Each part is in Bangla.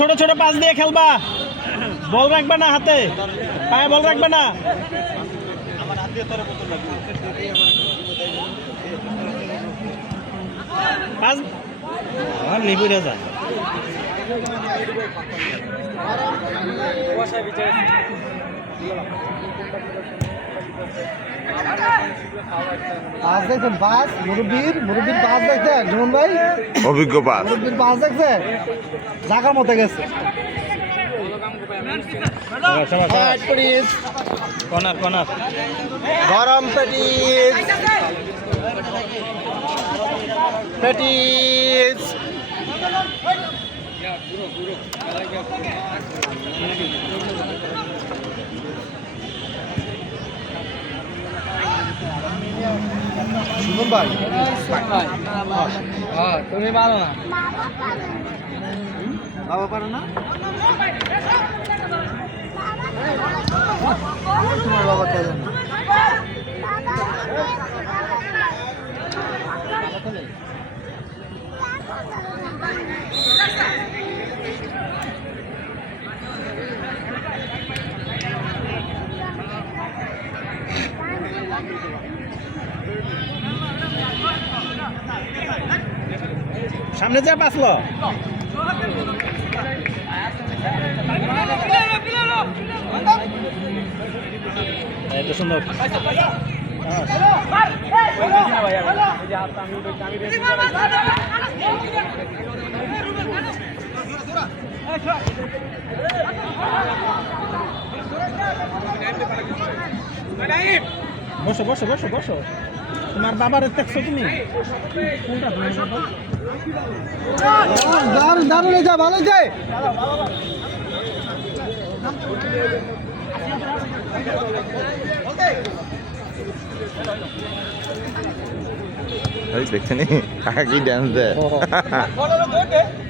ছোট ছোট পাস দিয়ে খেলবা, বল রাখবে না হাতে, পায়ে বল রাখবে না। পাস আমার নিপুরে যা পাস দেখছেন, পাস মুরব্বীর পাস দেখছেন জুমন ভাই, অভিজ্ঞ পাস, মুরব্বীর পাস দেখছেন, জায়গার মতো গেছে। কর্নার কর্নার গরম পেটিস শুনুন ভাই, তুমি পারো না, বাবা পারে না, তোমার বাবা কে জানে। সামনে যা পাসলো এত সুন্দর। বসো বসো বসো বসো, তোমার বাবার দেখছো তুমি? দারুণ দারুণ, যা ভালো যায়। দেখছেন কাকা কি ড্যান্স দেয়।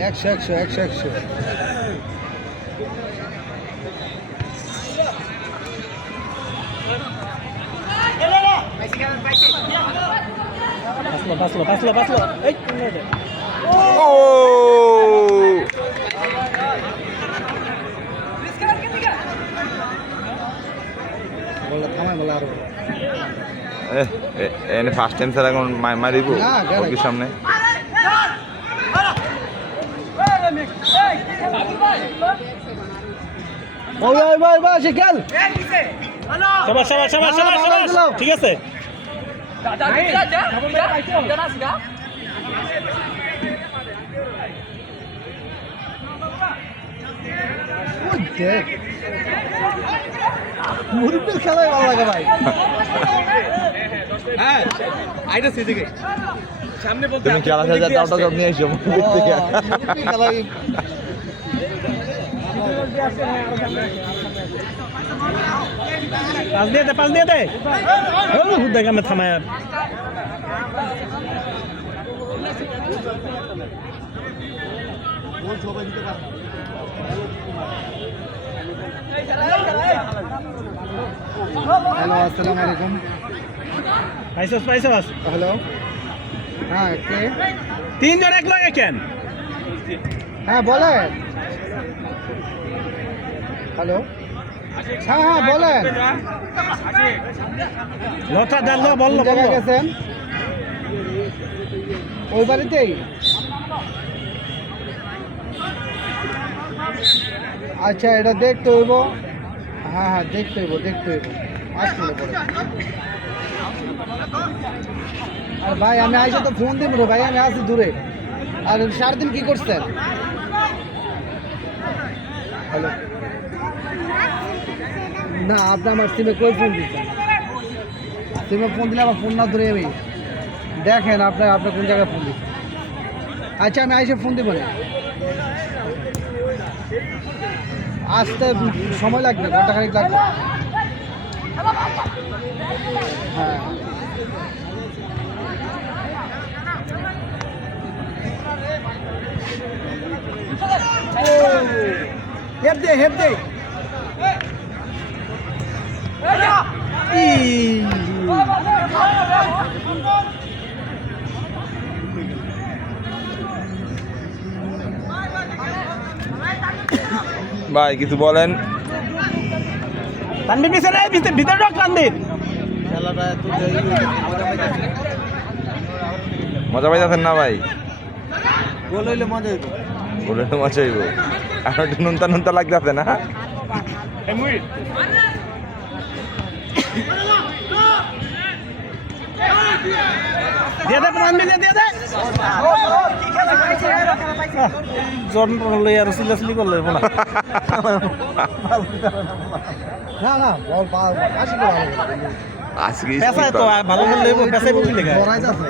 100 100 100 100 পাসলো পাসলো পাসলো এই ও বলে থামায় বলে আরো এনে ফার্স্ট টাইম স্যার এখন মারিব না, ওর সামনে। ওই ওই ভাই ভাই শিকাল সবাই সবাই সবাই সবাই সবাই ঠিক আছে। মুরব্বীর খেলায় ভালো লাগে ভাই। হ্যাঁ আইটা সিদিকে সামনে বলতে তুমি খেলা খেলা টাটা জব নিয়ে এসো মুরব্বীর থেকে। মুরব্বীর খেলায় পাস দিয়ে দে দেখ আমি থামায় আর হ্যালো আসসালামু আলাইকুম। পাইছস পাইছস। হ্যালো, হ্যাঁ কে? তিনজন এক লাগে কেন? হ্যাঁ বলেন। হ্যালো, হ্যাঁ হ্যাঁ বলেন। লতা ডাল বললো কোন জায়গায় গেছেন? ওই বাড়িতেই? আচ্ছা এটা দেখতে হইব। হ্যাঁ হ্যাঁ দেখতে হইব আসলে পরে। আর ভাই আমি আইসা তো ফোন দিব রে ভাই, আমি আছি দূরে। আর সারাদিন কি করছেন? হ্যালো, না আপনি আমার সিমে কই ফোন দিচ্ছেন? সিমে ফোন দিলে আমার ফোন না ধরে আমি দেখেন আপনার কোন জায়গায় ফোন দিচ্ছেন। আচ্ছা আমি আইসা ফোন দিব না, আসতে সময় লাগবে, ঘন্টা খানিক লাগবে। হ্যাঁ হেড দে ভাই কিছু বলেন। তানভীর পিছনে ভিতরে ঢোক তানভীর। খেলাটা এত মজা পাইতেছে। মজা পাইতেছেন না ভাই? গোল হইলে মজা হইতো। বলে তো মজা হইব। আর একটু নুনতা নুনতা লাগতেছে না? দিয়ে দে তানভীর, দিয়ে দে। জন লই আর সিলাসলি করলে না। না না বল পাস আসি তো ভালো। আজকে পেছায় তো ভালো খেললে পেছাই বলবি লেখা। লড়াইতাছে।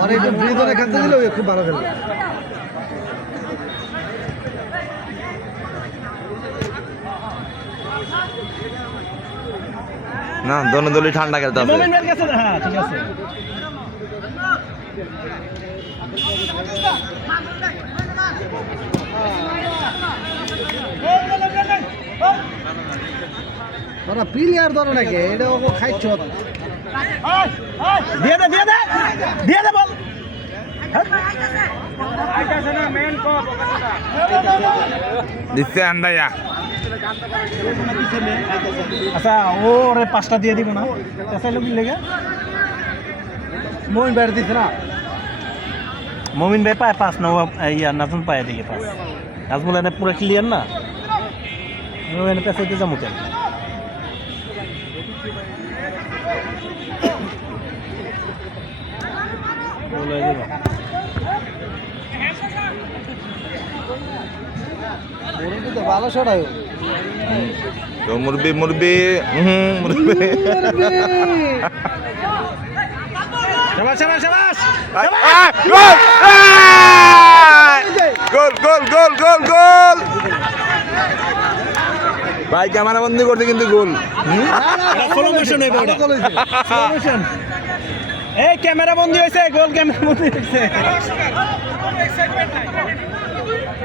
আর এই যে ব্রিজরে খেলতে দিলে খুব ভালো খেলে। না দোনো দলই ঠান্ডা খেলতে আছে। মোমেন বের গেছে, হ্যাঁ ঠিক আছে। ওরা প্লেয়ার ধরো নাকি এটা ও খাইছ। দিয়ে দে, দিয়ে দে, দিয়ে দে বল। দিচ্ছে আন্দায়া। আচ্ছা ও রে 5টা দিয়ে দিব না, পেছাইলো কি লেগে? মোইন ব্যাট দিছে না। মমিন ভাই পায় 5 না, ইয়া নাজুন পায় দিকে 5। নাজমুল এনে পুরো ক্লিয়ার না, ও এনে পেছাইতে যাবো কেন? বলে দিবা ওরে তো ভালো শট আয়। তো মুরবি মুরবি মুরবি। শাবাশ শাবাশ শাবাশ। গোল গোল গোল গোল গোল। ভাই ক্যামেরা বন্দি করতে কিন্তু গোল। এটা স্লো মোশন হইবে, ওটা স্লো মোশন। এই ক্যামেরা বন্ধ হইছে, গোল ক্যামেরা বন্ধ হইছে।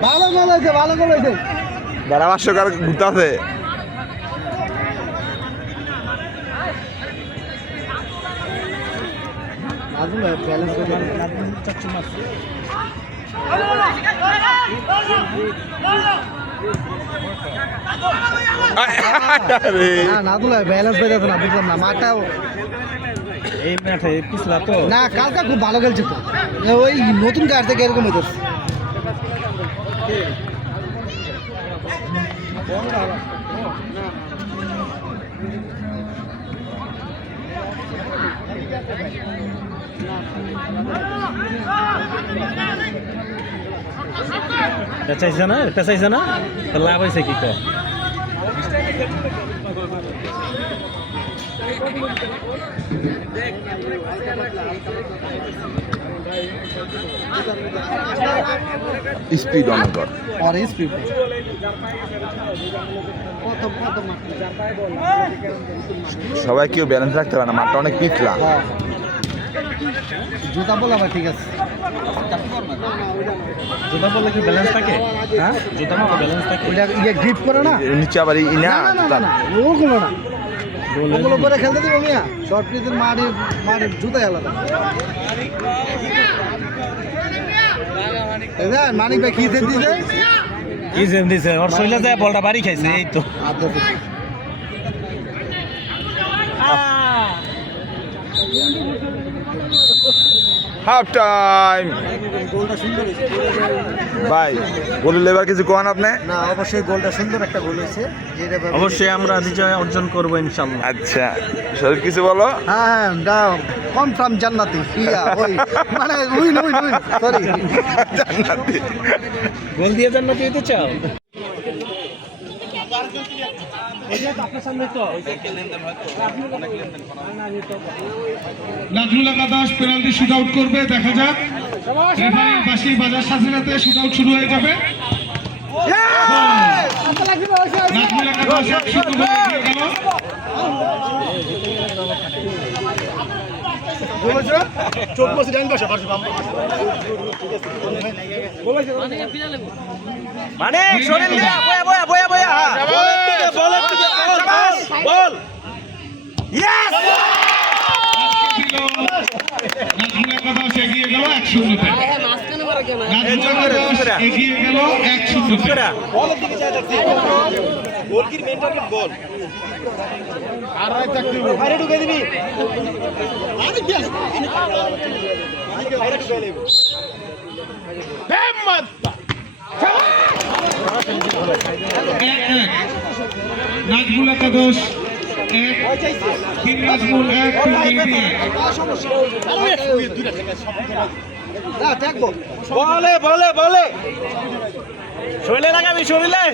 ভালো গোল হইছে, ভালো গোল হইছে। ধারাভাষ্যকার ঘুরতে নাজুম ব্যালেন্স করে চাচ্চু মারছে। না নাজুম ব্যালেন্স বেরাতে না, বুঝলাম না মাঠটাও। এই মাঠে পিছলা তো না কালকা খুব ভালো খেলছে তো, ওই নতুন কার থেকে এরকম হইতেছে। পেঁচাইছে না, তো লাভ হয়েছে কি কর? স্পিড অনেক কর। और स्पीड সবাই কেউ ব্যালেন্স রাখতে পারে না, মাঠটা অনেক পিছলা। জুতা বলা বা ঠিক আছে। জুতা বললে কি ব্যালেন্স থাকে? হ্যাঁ জুতা মতো ব্যালেন্স থাকে। ওইটা ইয়ে গ্রিপ করে না। নিচে আবার ই না ওগুলো না, ওগুলো করে খেলতে দিব মিয়া। শর্ট পিচের মাঠে জুতাই আলাদা। মানিক ভাই কি সেট দিছে? কি জেম দিছে, ওর শৈলে যায় বলটা বাড়ি খাইছে, এই তো। Half time. গোলটা সুন্দর হয়েছে ভাই গোলের লেবার কিছু কোন আপনি? না, অবশ্যই গোলটা সুন্দর একটা গোল হয়েছে। অবশ্যই আমরা বিজয় অর্জন করবো ইনশাল্লাহ। আচ্ছা শরীফ কিছু বলো। হ্যাঁ কনফার্ম জান্নাতি ওই মানে উইন সরি জান্নাতি। গোল দিয়ে জান্নাতি হইতে চাও? নাজমুল আকাশ পেনাল্টি শুট আউট করবে, দেখা যাক। রেফারির বাঁশি বাজার সাথে সাথে শুট আউট শুরু হয়ে যাবে। নাজমুল আকাশ 1-0 গোলে এগিয়ে গেল। মানে শরীর দিয়া বয়া বয়া বয়া বলের দিকে বল ইয়েস। নাজমুল দাস এগিয়ে গেল 1-0-তে। নাজমুল দাস এগিয়ে গেল 1-0-তে। নাজমুল একাদশ 1, তিন নাজমুল 1, তিন মেহেদী 1। বলে বলে বলে শরীরে লাগাবি শরীরে।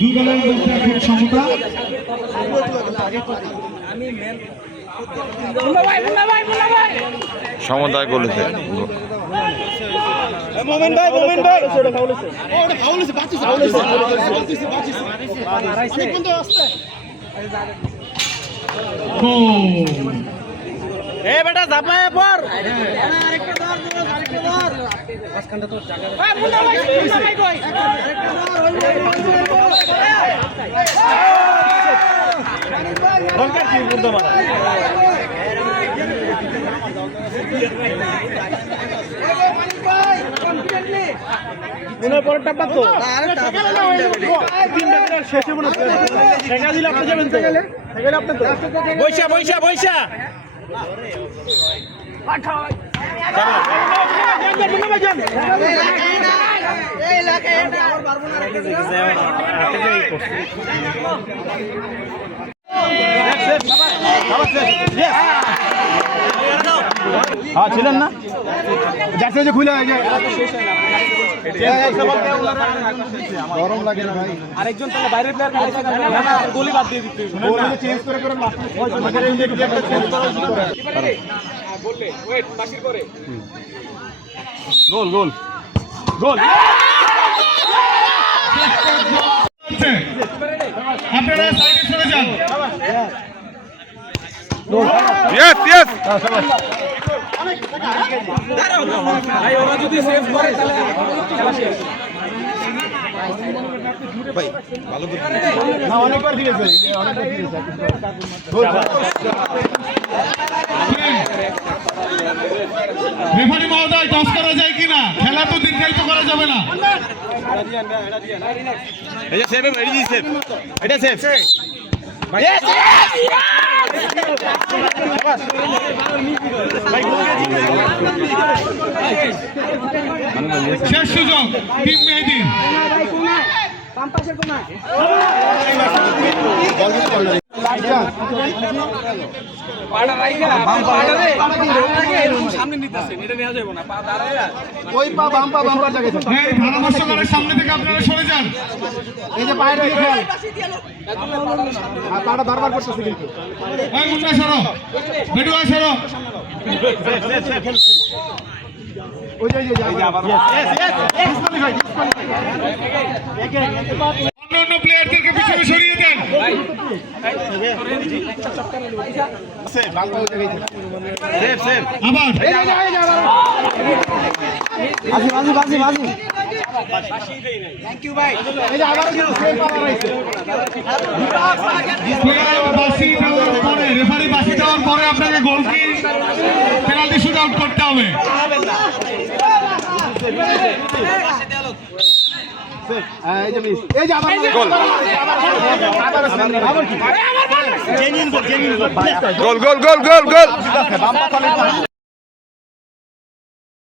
দুই দলের মধ্যে এখন সমতা। সমতায় করেছে মোমিন ভাই এ বেটা ঝাপায় পর। দরকার কি বুদ্ধ মারা পরেরটা পাতো শেষে মনে শেখা দিলে আপনি যাবেন তো বৈশা বৈশা বৈশা হ্যাঁ ছিলেন না যাচ্ছে যে খুলে গরম লাগে না ভাই। আরেকজন তাহলে বাইরের প্লেয়ার গোলি বাদ দিয়ে দিতে চেঞ্জ করে গোল গোল গোল। আপনারা সাইডে সরে যান। ইয়েস ইয়েস অনেকবার দিয়েছে রেফারি মহোদয় টস করা যায় কিনা? খেলা তো দীর্ঘায়িত করা যাবে না। এটা সেভ এটা সেভ শেষ সুযোগ টিম মেহেদী। ধারাভাষ্যকারের সামনে থেকে আপনারা সরে যান। এই যে পায়ের দিকে খেল পাটা বারবার করতেছে কিন্তু ওই মুন্না সরো বেডুয়া সরো ওই যে অন্য প্লেয়ারদেরকে পিছনে সরিয়ে দেন। আবার রেফারি বাসি দেওয়ার পরে আপনাকে গোল কি পেনাল্টি শুট আউট করতে হবে। গোল গোল গোল গোল গোল